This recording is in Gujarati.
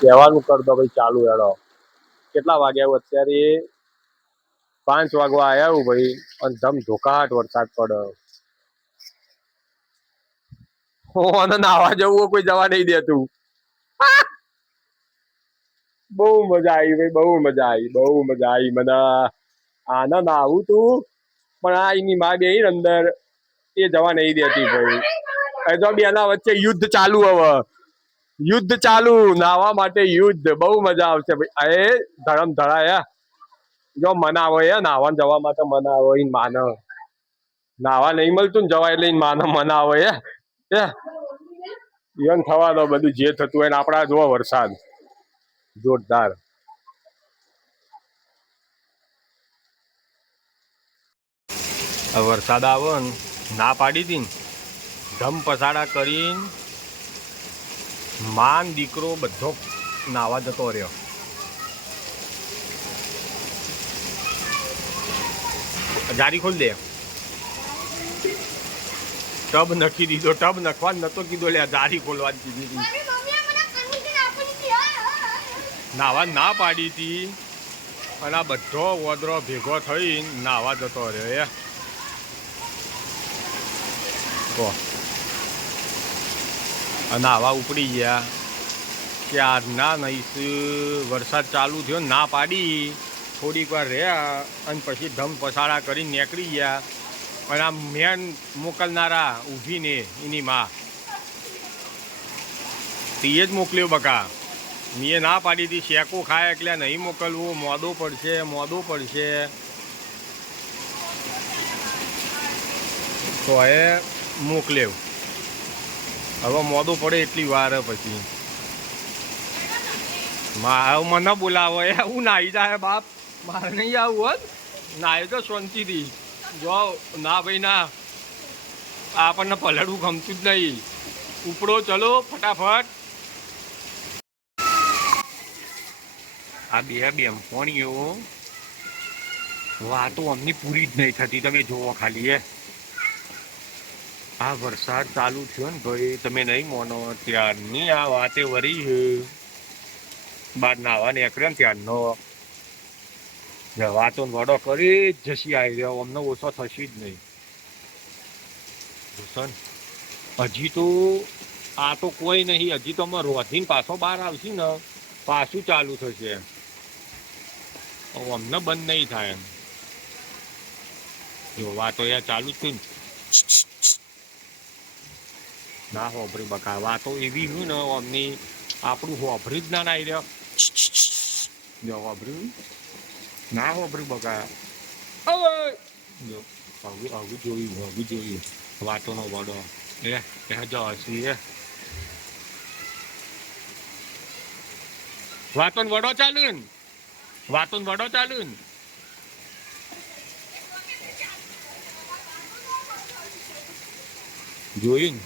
કહેવાનું કર દો ભાઈ ચાલુ હેડો. કેટલા વાગ્યા અત્યારે? 5 વાગવા આવ્યા હું ભાઈ, અને ધમ ધોકાટ વરસાદ પડે. અને નાવા જવું કોઈ જવા નહીં દેતું. બહુ મજા આવી ભાઈ, બહુ મજા આવી, બહુ મજા આવી. મને આનંદ આવું તું, પણ આ એની માં બે અંદર એ જવા નહીં દેતી ભાઈ. તો બેના વચ્ચે યુદ્ધ ચાલુ. હવે યુદ્ધ ચાલુ, નાવા માટે યુદ્ધ. બહુ મજા આવશે ભાઈ. એ ધરમ ધરાયા જો મનાવો નાવા જવા માટે. મનાવો એને માન નાવા નહીં મળતું ને જવા, એટલે માનો મનાવો યન થવા દો બધું જે થતું હોય ને. આપડા જોવો વરસાદ જોરદાર. વરસાદ આવે ને ના પાડી હતી ને, ધમ પસાડા કરીને માન દીકરો બધો નાવા જતો રહ્યો. જારી ખોલ દે. ટબ નખી દીધો. ટબ નખવા નતો કીધો લે, જારી ખોલવા જ કીધી. નાવા ના પાડી હતી, અને આ બધો વદરો ભેગો થઈ નાવા જતો રહ્યો. નાવા ઉપડી ગયા કે આજના નહીં વરસાદ ચાલુ થયો. ના પાડી થોડીક વાર રહ્યા, અને પછી ધમ પસાડા કરીને નીકળી ગયા. અને આ મેન મોકલનારા ઊભીને એની માં તે જ મોકલ્યો બકા. મેં ના પાડી હતી, શેકો ખાય એટલે નહીં મોકલવું, મોદો પડશે, મોદો પડશે. તો એ મોકલ્યો. હવે મોદો પડે એટલી વાર પછી મને બોલાવો. હું નાહી જાય બાપ, મારે નહીં આવું હોત. નાહી તો શાંતિથી જો. ના ભાઈ ના, આપણને પલળવું ગમતું જ નહીં. ઉપડો ચલો ફટાફટ. આ બે બેમપણીઓ વાતો અમની પૂરી જ નહીં થતી. તમે જોવો ખાલી આ વરસાદ ચાલુ થયો ને ભાઈ, તમે નહીં મોનો ત્યારની આ વાતે વરી છે. બાર નાવા નીકળ્યો ને ત્યારનો વાતો વડો કરી જ જશી આવી રહ્યો. અમને ઓછો થશે જ નહીં. હજી તો આ તો કોઈ નહીં. હજી તો અમે રોધીને પાછો બહાર આવશે ને, પાછું ચાલુ થશે. અમને બંધ નહીં થાય એમ. જો વાતો ચાલુ જ થયું ને. ના હોભરી બકા, વાતો એવી હોય ને અમની આપણું હોભરી જ ના આવી રહ્યો. હોભર્યું ના હોભરી બકા. હવે જોયું વાતોનો વડો જો હસી વાતો વડો ચાલુ ને, વાતો વડો ચાલુ ને. જોયું ને